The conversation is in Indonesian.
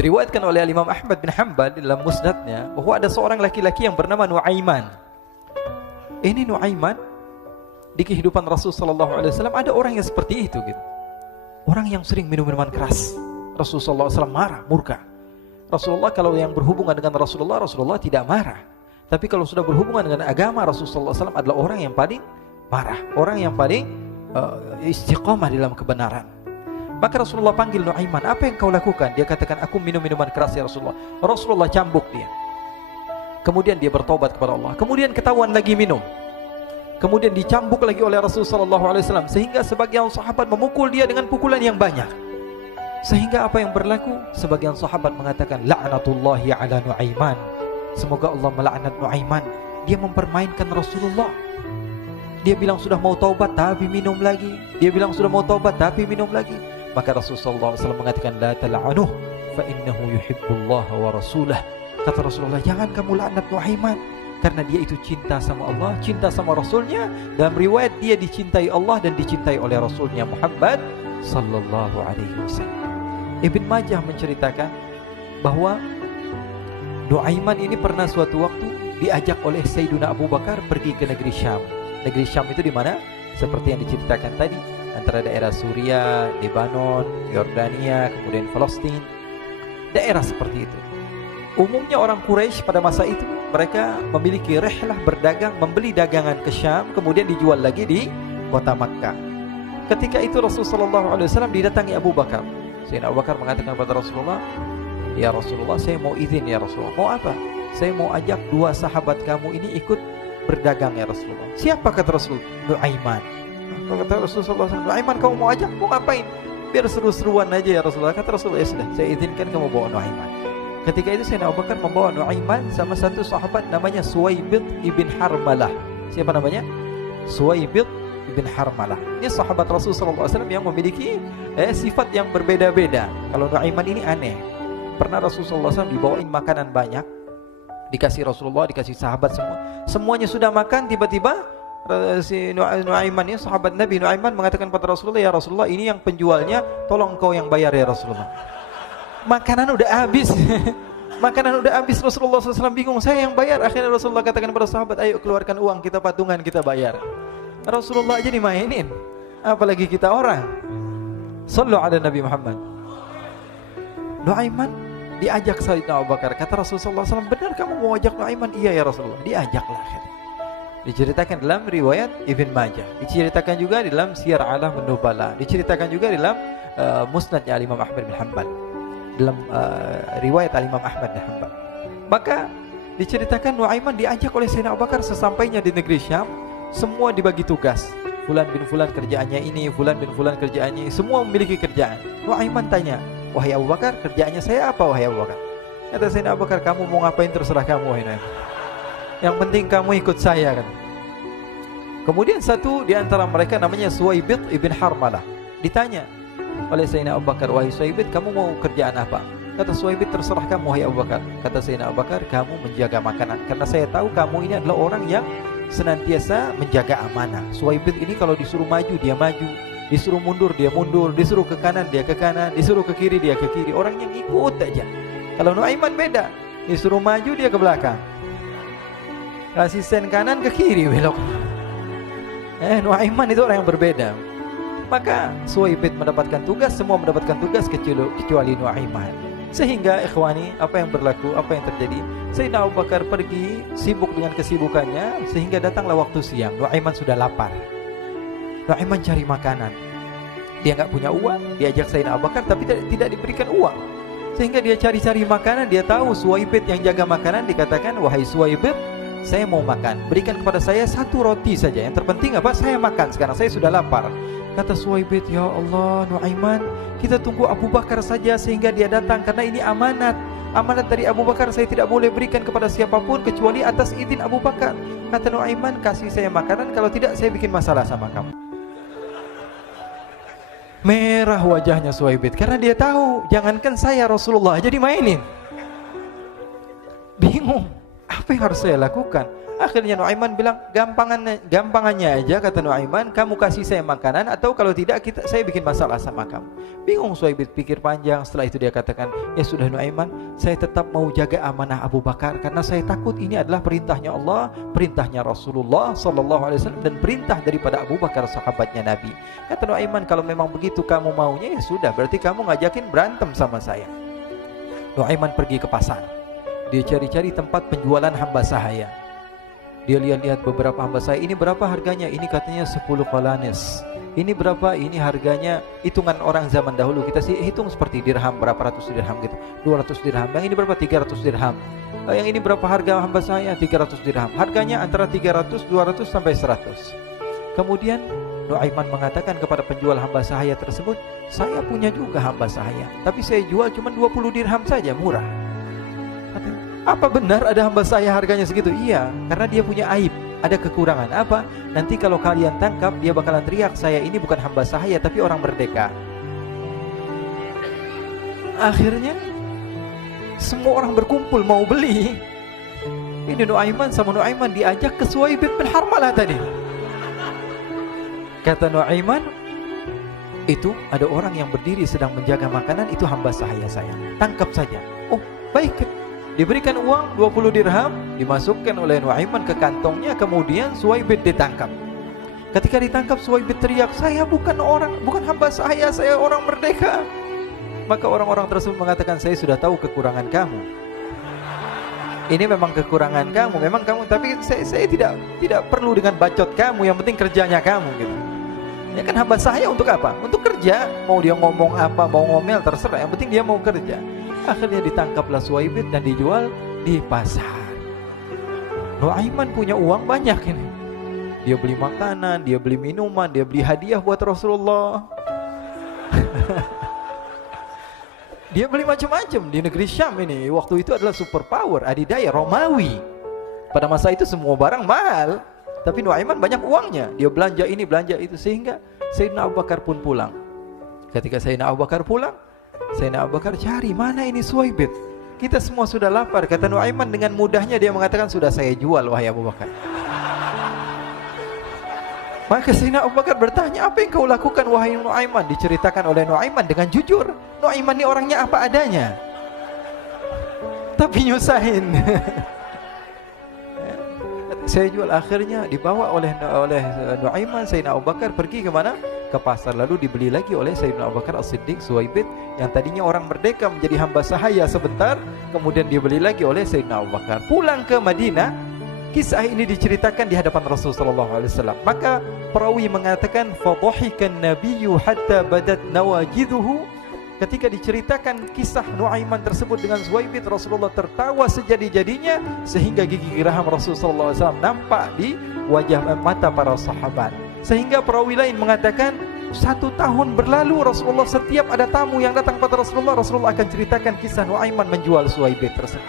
Diriwayatkan oleh Imam Ahmad bin Hanbal dalam musnadnya bahwa ada seorang laki-laki yang bernama Nuaiman. Ini Nuaiman di kehidupan Rasul sallallahu alaihi wasallam ada orang yang seperti itu gitu. Orang yang sering minum minuman keras. Rasulullah SAW marah, murka. Rasulullah kalau yang berhubungan dengan Rasulullah tidak marah. Tapi kalau sudah berhubungan dengan agama, Rasulullah SAW adalah orang yang paling marah, orang yang paling istiqamah dalam kebenaran. Maka Rasulullah panggil Nuaiman, apa yang kau lakukan? Dia katakan, aku minum minuman keras ya Rasulullah. Rasulullah cambuk dia. Kemudian dia bertobat kepada Allah. Kemudian ketahuan lagi minum. Kemudian dicambuk lagi oleh Rasulullah SAW, sehingga sebagian sahabat memukul dia dengan pukulan yang banyak. Sehingga apa yang berlaku? Sebagian sahabat mengatakan, la'natullahi ala Nuaiman. Semoga Allah melaknat Nuaiman. Dia mempermainkan Rasulullah. Dia bilang sudah mau taubat tapi minum lagi. Dia bilang sudah mau taubat tapi minum lagi. Maka Rasulullah SAW mengatakan, la tal'anuh fa innahu yuhibbullaha wa rasulah. Kata Rasulullah, jangan kamu laknat Nuaiman, karena dia itu cinta sama Allah, cinta sama Rasulnya. Dalam riwayat dia dicintai Allah dan dicintai oleh Rasulnya Muhammad sallallahu alaihi wasallam. Ibn Majah menceritakan bahwa Nuaiman ini pernah suatu waktu diajak oleh Sayyidina Abu Bakar pergi ke negeri Syam. Negeri Syam itu di mana? Seperti yang diceritakan tadi, antara daerah Suriah, Lebanon, Yordania, kemudian Palestina. Daerah seperti itu. Umumnya orang Quraisy pada masa itu mereka memiliki rihlah berdagang, membeli dagangan ke Syam, kemudian dijual lagi di kota Makkah. Ketika itu Rasulullah SAW didatangi Abu Bakar. Sayyidina Abu Bakar mengatakan kepada Rasulullah, ya Rasulullah, saya mau izin ya Rasulullah. Mau apa? Saya mau ajak dua sahabat kamu ini ikut berdagang ya Rasulullah. Siapa kata Rasul? Nuaiman. Kata Rasulullah SAW, Nuaiman kamu mau ajak? Mau ngapain? Biar seru-seruan aja ya Rasulullah. Kata Rasulullah, ya sudah, saya izinkan kamu bawa Nuaiman. Ketika itu Sayyidina Abu Bakar membawa Nuaiman sama satu sahabat namanya Suwaibid ibn Harmalah. Siapa namanya? Suwaibid ibn Harmalah. Ini sahabat Rasulullah SAW yang memiliki sifat yang berbeda-beda. Kalau Nuaiman ini aneh. Pernah Rasulullah SAW dibawain makanan banyak, dikasih Rasulullah, dikasih sahabat semua. Semuanya sudah makan, tiba-tiba si Nuaiman ini, sahabat Nabi Nuaiman mengatakan kepada Rasulullah, ya Rasulullah, ini yang penjualnya, tolong kau yang bayar ya Rasulullah. Makanan udah habis. Makanan udah habis, Rasulullah SAW bingung, saya yang bayar. Akhirnya Rasulullah katakan kepada sahabat, ayo keluarkan uang, kita patungan, kita bayar. Rasulullah aja dimainin, apalagi kita orang. Sallu ala Nabi Muhammad. Nuaiman diajak Sayyidina Abu Bakar. Kata Rasulullah SAW, benar kamu mau ajak Nuaiman? Iya ya Rasulullah. Diajaklah akhirnya. Diceritakan dalam riwayat Ibn Majah, diceritakan juga dalam Siyar A'lam An-Nubala, diceritakan juga dalam Musnadnya Imam Ahmad bin Hanbal, dalam riwayat Imam Ahmad bin Hanbal. Maka diceritakan Nuaiman diajak oleh Sayyidina Abu Bakar. Sesampainya di negeri Syam, semua dibagi tugas. Fulan bin Fulan kerjaannya ini, Fulan bin Fulan kerjaannya ini, semua memiliki kerjaan. Nuaiman tanya, wahai Abu Bakar, kerjaannya saya apa wahai Abu Bakar? Kata Sayyidina Abu Bakar, kamu mau ngapain terserah kamu wahai Nuaiman. Yang penting kamu ikut saya kan. Kemudian satu di antara mereka namanya Suwaibid ibn Harmalah. Ditanya oleh Sayyidina Abu Bakar, wahai Suwaibid, kamu mau kerjaan apa? Kata Suwaibid, terserah kamu wahai Abu Bakar. Kata Sayyidina Abu Bakar, kamu menjaga makanan, karena saya tahu kamu ini adalah orang yang senantiasa menjaga amanah. Suwaibid ini kalau disuruh maju dia maju, disuruh mundur dia mundur, disuruh ke kanan dia ke kanan, disuruh ke kiri dia ke kiri. Orang yang ikut aja. Kalau Nuaiman beda, disuruh maju dia ke belakang, kasih sen kanan ke kiri belok. Nuaiman itu orang yang berbeda. Maka Suwaibid mendapatkan tugas, semua mendapatkan tugas kecuali Nuaiman. Sehingga ikhwani, apa yang berlaku, apa yang terjadi? Sayyidina Abu Bakar pergi sibuk dengan kesibukannya, sehingga datanglah waktu siang. Nuaiman sudah lapar. Nuaiman cari makanan. Dia nggak punya uang, diajak Sayyidina Abu Bakar tapi tidak diberikan uang. Sehingga dia cari-cari makanan. Dia tahu Suwaibid yang jaga makanan, dikatakan, wahai Suwaibid, saya mau makan, berikan kepada saya satu roti saja. Yang terpenting apa? Saya makan sekarang, saya sudah lapar. Kata Suwaibid, ya Allah Nuaiman, kita tunggu Abu Bakar saja sehingga dia datang, karena ini amanat. Amanat dari Abu Bakar, saya tidak boleh berikan kepada siapapun kecuali atas izin Abu Bakar. Kata Nuaiman, kasih saya makanan, kalau tidak saya bikin masalah sama kamu. Merah wajahnya Suwaibid, karena dia tahu, jangankan saya, Rasulullah aja dimainin. Bingung, apa Apa yang harus saya lakukan? Akhirnya Nuaiman bilang, gampangannya aja, kata Nuaiman, kamu kasih saya makanan, atau kalau tidak saya bikin masalah sama kamu. Bingung Suhaibit, pikir panjang. Setelah itu dia katakan, ya sudah Nuaiman, saya tetap mau jaga amanah Abu Bakar, karena saya takut ini adalah perintahnya Allah, perintahnya Rasulullah SAW, dan perintah daripada Abu Bakar, sahabatnya Nabi. Kata Nuaiman, kalau memang begitu kamu maunya, ya sudah, berarti kamu ngajakin berantem sama saya. Nuaiman pergi ke pasar. Dia cari-cari tempat penjualan hamba sahaya. Dia lihat-lihat beberapa hamba sahaya. Ini berapa harganya? Ini katanya 10 qalanis. Ini berapa? Ini harganya, hitungan orang zaman dahulu, kita sih hitung seperti dirham, berapa ratus dirham gitu, 200 dirham. Yang ini berapa? 300 dirham. Yang ini berapa harga hamba sahaya? 300 dirham. Harganya antara 300, 200 sampai 100. Kemudian Nuaiman mengatakan kepada penjual hamba sahaya tersebut, saya punya juga hamba sahaya, tapi saya jual cuma 20 dirham saja, murah. Katanya, apa benar ada hamba saya harganya segitu? Iya, karena dia punya aib, ada kekurangan. Apa? Nanti kalau kalian tangkap, dia bakalan teriak, saya ini bukan hamba sahaya tapi orang merdeka. Akhirnya semua orang berkumpul mau beli. Ini Nuaiman sama Nuaiman diajak ke Suhaibit bin Harmalah tadi. Kata Nuaiman, itu ada orang yang berdiri sedang menjaga makanan, itu hamba sahaya saya, tangkap saja. Oh baik. Diberikan uang 20 dirham, dimasukkan oleh Nuaiman ke kantongnya, kemudian Suhaibit ditangkap. Ketika ditangkap, Suhaibit teriak, saya bukan hamba saya orang merdeka. Maka orang-orang tersebut mengatakan, saya sudah tahu kekurangan kamu. Ini memang kekurangan kamu, memang kamu, tapi saya tidak perlu dengan bacot kamu, yang penting kerjanya kamu gitu. Ya kan hamba saya untuk apa? Untuk kerja. Mau dia ngomong apa, mau ngomel terserah, yang penting dia mau kerja. Akhirnya ditangkaplah Suhaibit dan dijual di pasar. Nuaiman punya uang banyak ini. Dia beli makanan, dia beli minuman, dia beli hadiah buat Rasulullah. Dia beli macam-macam di negeri Syam ini. Waktu itu adalah superpower, adidaya Romawi. Pada masa itu semua barang mahal, tapi Nuaiman banyak uangnya. Dia belanja ini, belanja itu, sehingga Sayyidina Abu Bakar pun pulang. Ketika Sayyidina Abu Bakar pulang, Sayyidina Abu Bakar cari, mana ini Suhaibit? Kita semua sudah lapar. Kata Nuaiman dengan mudahnya dia mengatakan, sudah saya jual wahai Abu Bakar. Maka Sayyidina Abu Bakar bertanya, apa yang kau lakukan wahai Nuaiman? Diceritakan oleh Nuaiman dengan jujur. Nuaiman ini orangnya apa adanya, tapi nyusahin. Saya jual. Akhirnya dibawa oleh Nuaiman, Sayyidina Abu Bakar pergi ke mana? Ke pasar. Lalu dibeli lagi oleh Sayyidina Abu Bakar As-Siddiq Suhaibit, yang tadinya orang merdeka menjadi hamba sahaya sebentar, kemudian dibeli lagi oleh Sayyidina Abu Bakar. Pulang ke Madinah, kisah ini diceritakan di hadapan Rasulullah SAW. Maka perawi mengatakan, fadhahikan nabiyyu hatta badat nawajiduhu. Ketika diceritakan kisah Nuaiman tersebut dengan Suhaibit, Rasulullah tertawa sejadi-jadinya, sehingga gigi geraham Rasulullah SAW nampak di wajah mata para sahabat. Sehingga perawi lain mengatakan, 1 tahun berlalu Rasulullah, setiap ada tamu yang datang pada Rasulullah akan ceritakan kisah Nuaiman menjual Suhaibit tersebut.